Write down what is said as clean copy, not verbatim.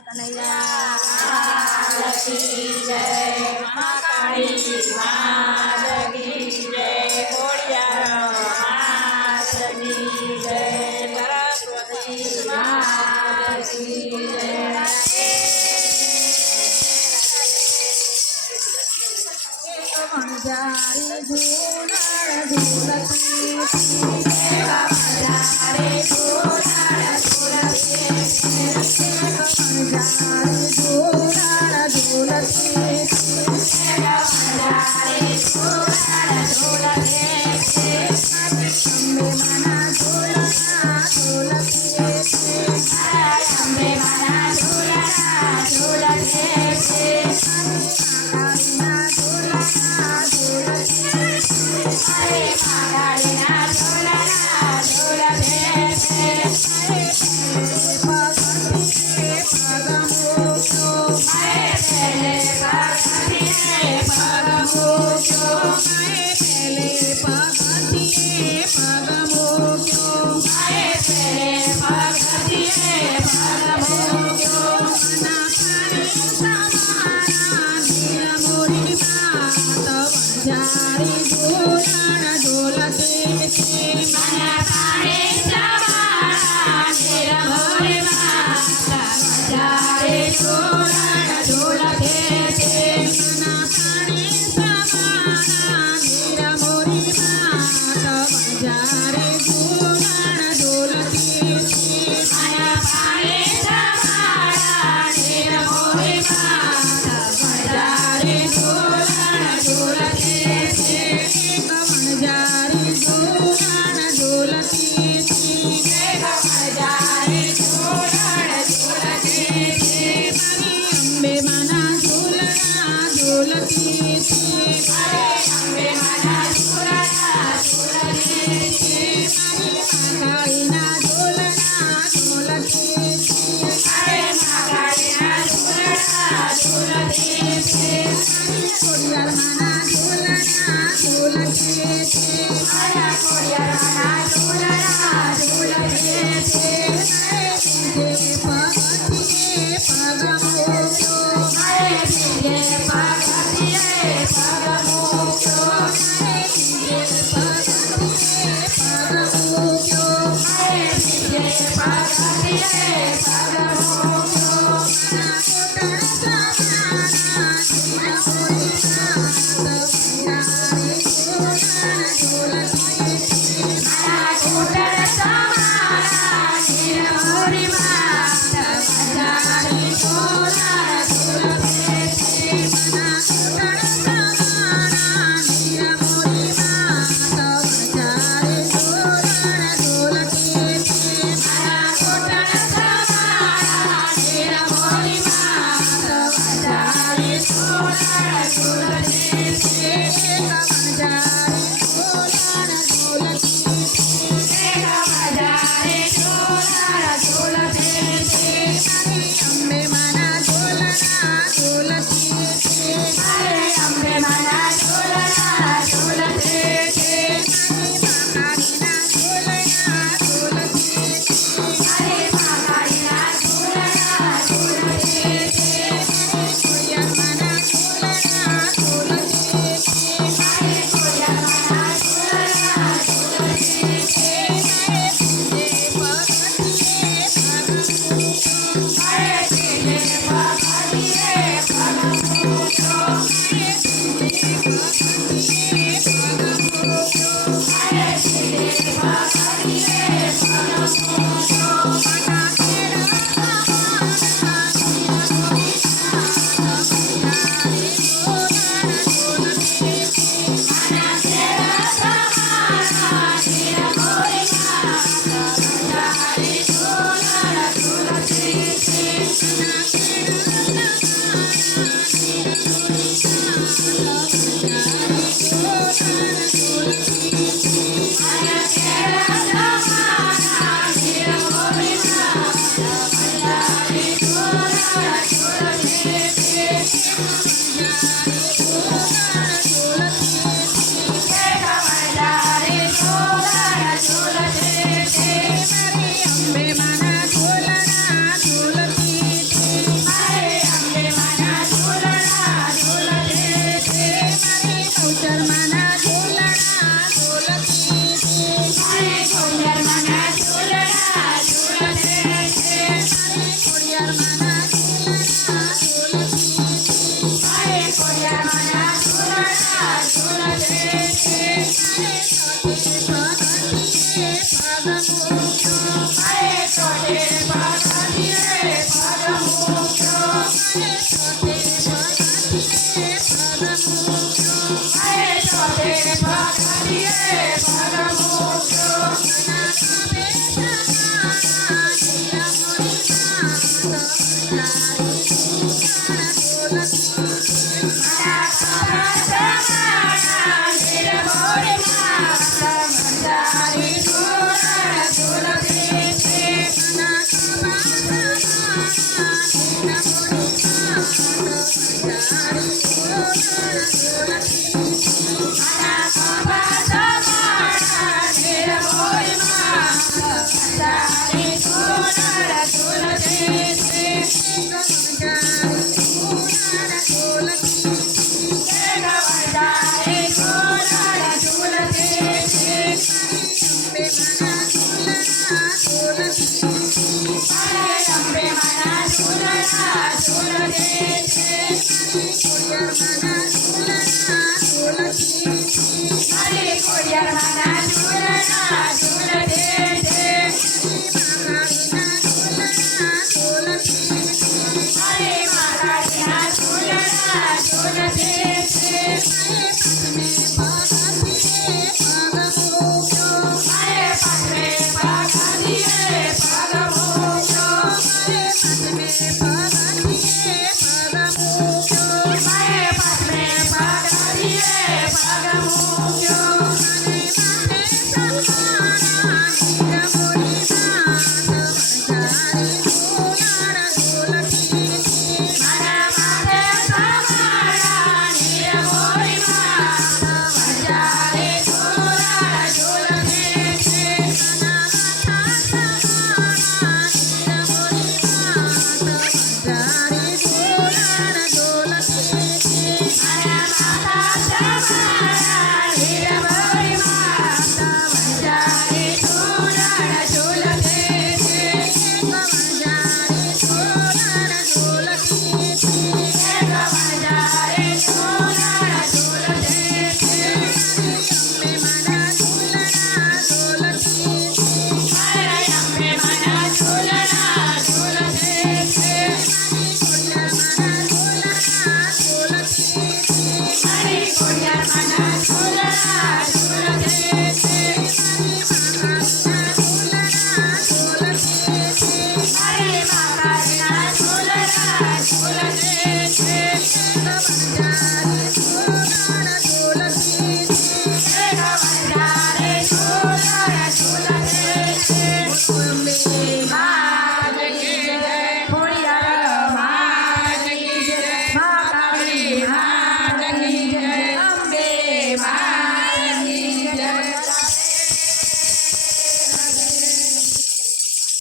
કનૈયા જય મહાકાળી માત કી જય ખોડિયાર માત કી જય સરસ્વતી માત કી જય જારી ધૂળાળ ધૂળતી જારી ધૂળાળ ધૂળતી જારી ધૂળાળ ધૂળતી જારી ધૂળાળ ધૂળતી અંબે માના ધૂળના ધૂળતી અંબે માના ધૂળના ધૂળતી જારી ધૂળાળ ધૂળતી માના પાણે જવાના નિરમોરી માતા જારી ધૂળાળ ધૂળતી માના પાણે જવાના નિરમોરી માતા જારી ધૂળાળ ધૂળતી માના પાણે જવાના નિરમોરી માતા જારી ધૂળાળ ધૂળતી જારી ધૂળાળ ધૂળતી જારી ધૂળાળ ધૂળતી અંબે માના ધૂળના ધૂળતી અંબે માના ધૂળના ધૂળતી કાળીના ધૂળના ધૂળતી કાળીના ધૂળના ધૂળતી ખોડિયાર માના ધૂળના ધૂળતી માયા ખોડિયાર માના ધૂળના ધૂળતી પગથિયે પગ મૂક્યો મારે પગથિયે પગ મૂક્યો મારે પગથિયે પગ મૂક્યો મારે પગથિયે પગ મૂક્યો મારા કોટર સમાના નિરમોરી માતા જારી ધૂળાળ ધૂળતી મારા કોટર સમાના નિરમોરી માતા જારી ધૂળાળ ધૂળતી મારા કોટર સમાના નિરમોરી માતા જારી ધૂળાળ ધૂળતી અંબે માના ધૂળના ધૂળતી અંબે માના ધૂળના ધૂળતી કાળીના ધૂળના ધૂળતી કાળીના ધૂળના ધૂળતી ખોડિયાર માના ધૂળના ધૂળતી ખોડિયાર માના ધૂળના ધૂળતી Thank you. Pagati